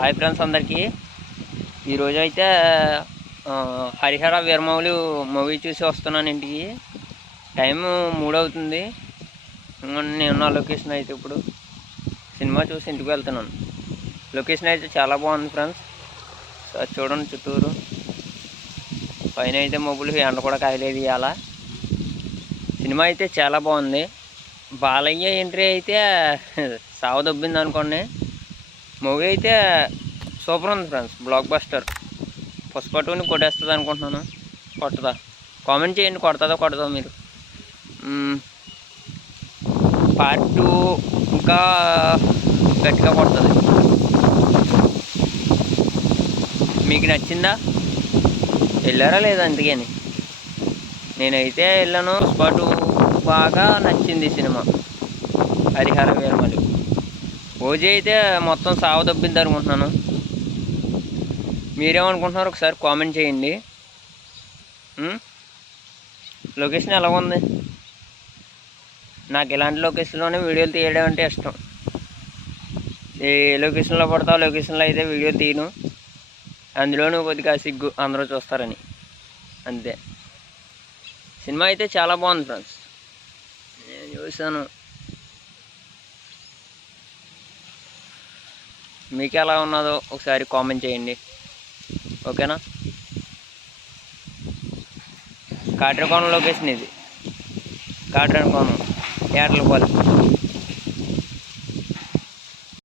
Hi friends అందరికీ. ఈరోజు అయితే హరిహర వీరమౌళి మూవీ చూసి వస్తున్నాను ఇంటికి. టైము 3 అవుతుంది. నేను లొకేషన్ అయితే ఇప్పుడు సినిమా చూసి ఇంటికి వెళ్తున్నాను. లొకేషన్ అయితే చాలా బాగుంది ఫ్రెండ్స్. చూడండి చుట్టూరు. పైన అయితే మబ్బులు, ఎండ కూడా కాయలేదు ఇవాళ. సినిమా అయితే చాలా బాగుంది. బాలయ్య ఎంట్రీ అయితే సావదొబ్బింది అనుకోండి. మూవీ అయితే సూపర్ ఉంది ఫ్రెండ్స్, బ్లాక్ బస్టర్. పుష్ప 2ని కొట్టేస్తుంది అనుకుంటున్నాను. కొట్టదా? కామెంట్ చేయండి, కొడతాదో కొడదో మీరు. పార్ట్ 2 ఇంకా గట్టిగా కొడుతుంది. మీకు నచ్చిందా? వెళ్ళారా లేదా? అందుకని నేనైతే వెళ్ళాను. పుష్ప 2 బాగా నచ్చింది సినిమా. హరిహర వీరమలి ఓజీ అయితే మొత్తం సావదొబ్బింది అనుకుంటున్నాను. మీరేమనుకుంటున్నారు ఒకసారి కామెంట్ చేయండి. లొకేషన్ ఎలా ఉంది? నాకు ఇలాంటి లొకేషన్లోనే వీడియోలు తీయడం అంటే ఇష్టం. ఏ లొకేషన్లో పడతా లొకేషన్లో అయితే వీడియో తీయను. అందులోనూ కొద్దిగా సిగ్గు, అందరూ చూస్తారని. అంతే. సినిమా అయితే చాలా బాగుంది ఫ్రెండ్స్, నేను చూసాను. మీకు ఎలా ఉన్నదో ఒకసారి కామెంట్ చేయండి, ఓకేనా? కాట్రకోణం లొకేషన్ ఇది. కాట్రకోణం ఏటలపాలెం.